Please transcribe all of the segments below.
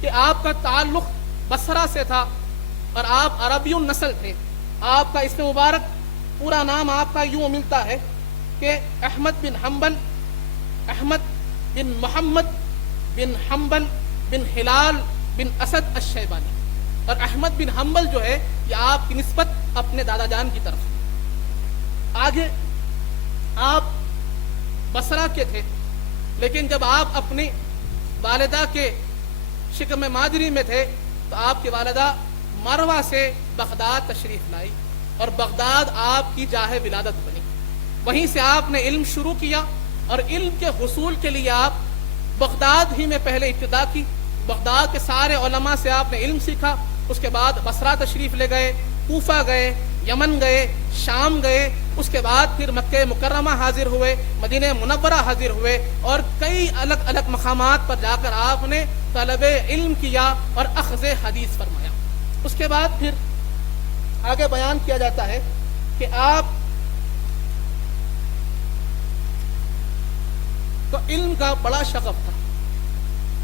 کہ آپ کا تعلق بصرہ سے تھا اور آپ عربی النسل تھے. آپ کا اسم مبارک پورا نام آپ کا یوں ملتا ہے کہ احمد بن حنبل، احمد بن محمد بن حنبل بن ہلال بن اسد الشیبانی. اور احمد بن حنبل جو ہے یہ آپ کی نسبت اپنے دادا جان کی طرف. آگے آپ بصرہ کے تھے، لیکن جب آپ اپنی والدہ کے شکم مادری میں تھے تو آپ کی والدہ مروہ سے بغداد تشریف لائی اور بغداد آپ کی جاہ ولادت بنی. وہیں سے آپ نے علم شروع کیا اور علم کے حصول کے لیے آپ بغداد ہی میں پہلے ابتدا کی. بغداد کے سارے علماء سے آپ نے علم سیکھا. اس کے بعد بصرہ تشریف لے گئے، کوفہ گئے، یمن گئے، شام گئے. اس کے بعد پھر مکہ مکرمہ حاضر ہوئے، مدینہ منورہ حاضر ہوئے اور کئی الگ الگ مقامات پر جا کر آپ نے طلب علم کیا اور اخذ حدیث فرمایا. اس کے بعد پھر آگے بیان کیا جاتا ہے کہ آپ کو علم کا بڑا شغف تھا،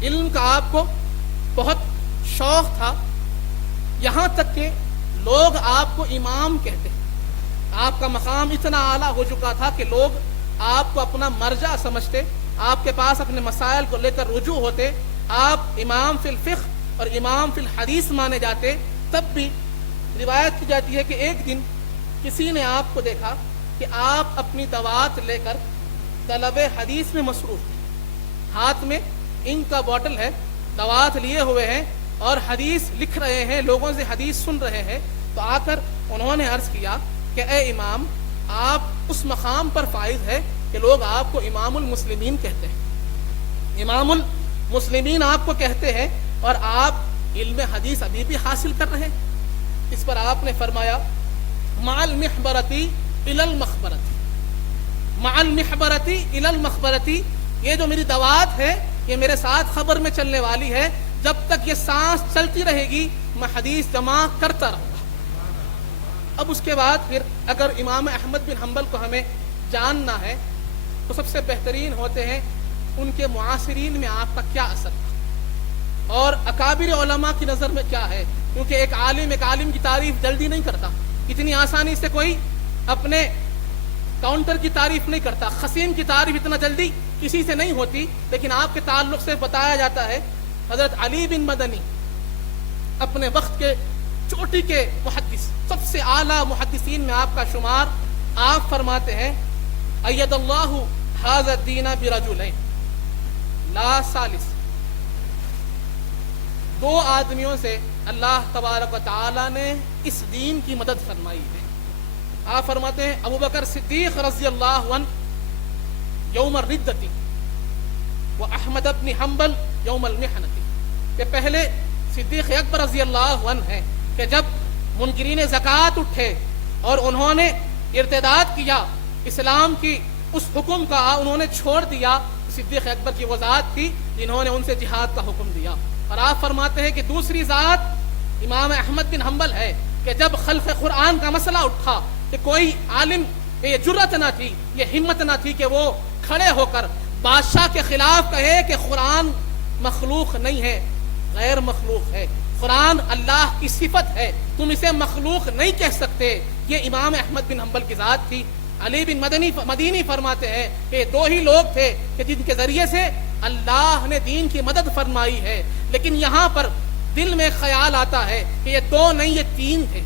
علم کا آپ کو بہت شوق تھا، یہاں تک کہ لوگ آپ کو امام کہتے. آپ کا مقام اتنا اعلیٰ ہو چکا تھا کہ لوگ آپ کو اپنا مرجع سمجھتے، آپ کے پاس اپنے مسائل کو لے کر رجوع ہوتے. آپ امام فی الفقہ اور امام فی الحدیث مانے جاتے. تب بھی روایت کی جاتی ہے کہ ایک دن کسی نے آپ کو دیکھا کہ آپ اپنی دوات لے کر طلب حدیث میں مصروف تھے. ہاتھ میں انک کا بوٹل ہے، دوات لیے ہوئے ہیں اور حدیث لکھ رہے ہیں، لوگوں سے حدیث سن رہے ہیں. تو آ کر انہوں نے عرض کیا کہ اے امام، آپ اس مقام پر فائز ہے کہ لوگ آپ کو امام المسلمین کہتے ہیں، امام المسلمین آپ کو کہتے ہیں اور آپ علم حدیث ابھی بھی حاصل کر رہے ہیں. اس پر آپ نے فرمایا مع المحبرتی الی المخبرتی، مع المحبرتی الی المخبرتی، یہ جو میری دوات ہے یہ میرے ساتھ خبر میں چلنے والی ہے، جب تک یہ سانس چلتی رہے گی میں حدیث جمع کرتا رہوں گا. اب اس کے بعد پھر اگر امام احمد بن حنبل کو ہمیں جاننا ہے تو سب سے بہترین ہوتے ہیں ان کے معاصرین میں آپ کا کیا اثر تھا اور اکابر علماء کی نظر میں کیا ہے. کیونکہ ایک عالم کی تعریف جلدی نہیں کرتا، اتنی آسانی سے کوئی اپنے کاؤنٹر کی تعریف نہیں کرتا، خصیم کی تعریف اتنا جلدی کسی سے نہیں ہوتی. لیکن آپ کے تعلق سے بتایا جاتا ہے حضرت علی بن مدنی اپنے وقت کے چوٹی کے محدث، سب سے اعلیٰ محدثین میں آپ کا شمار. آپ فرماتے ہیں اید اللہ ھذا الدین برجلین لا ثالث، دو آدمیوں سے اللہ تبارک و تعالی نے اس دین کی مدد فرمائی ہے. آپ فرماتے ہیں ابو بکر صدیق رضی اللہ عنہ یوم الردتی و احمد بن حنبل یوم المحنتی، کہ پہلے صدیق اکبر رضی اللہ عنہ ہیں کہ جب منکرین زکوٰۃ اٹھے اور انہوں نے ارتداد کیا، اسلام کی اس حکم کا انہوں نے چھوڑ دیا، صدیق اکبر کی وہ ذات تھی جنہوں نے ان سے جہاد کا حکم دیا. اور آپ فرماتے ہیں کہ دوسری ذات امام احمد بن حنبل ہے کہ جب خلق قرآن کا مسئلہ اٹھا کہ کوئی عالم یہ جرأت نہ تھی، یہ ہمت نہ تھی کہ وہ کھڑے ہو کر بادشاہ کے خلاف کہے کہ قرآن مخلوق نہیں ہے، غیر مخلوق ہے، قرآن اللہ کی صفت ہے، تم اسے مخلوق نہیں کہہ سکتے. یہ امام احمد بن حنبل کی ذات تھی. علی بن مدینی فرماتے ہیں کہ دو ہی لوگ تھے کہ جن کے ذریعے سے اللہ نے دین کی مدد فرمائی ہے. لیکن یہاں پر دل میں خیال آتا ہے کہ یہ دو نہیں، یہ تین تھے.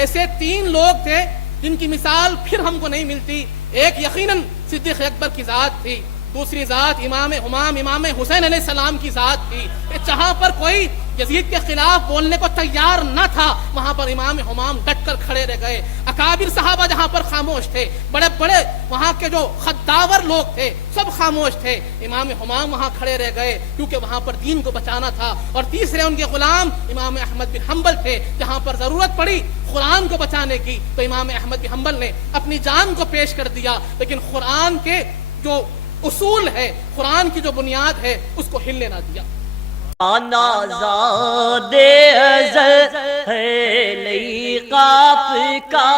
ایسے تین لوگ تھے جن کی مثال پھر ہم کو نہیں ملتی. ایک یقیناً صدیق اکبر کی ذات تھی، دوسری ذات امام حمام امام حسین علیہ السلام کی ذات تھی. جہاں پر کوئی یزید کے خلاف بولنے کو تیار نہ تھا وہاں پر امام حمام ڈٹ کر کھڑے رہ گئے. اکابر صحابہ جہاں پر خاموش تھے، بڑے بڑے وہاں کے جو خداور لوگ تھے سب خاموش تھے، امام حمام وہاں کھڑے رہ گئے کیونکہ وہاں پر دین کو بچانا تھا. اور تیسرے ان کے غلام امام احمد بن حنبل تھے. جہاں پر ضرورت پڑی قرآن کو بچانے کی تو امام احمد بن حنبل نے اپنی جان کو پیش کر دیا. لیکن قرآن کے جو اصول ہے، قرآن کی جو بنیاد ہے، اس کو ہلنے نہ دیا. آزاد ازل ہے لئی قاف کا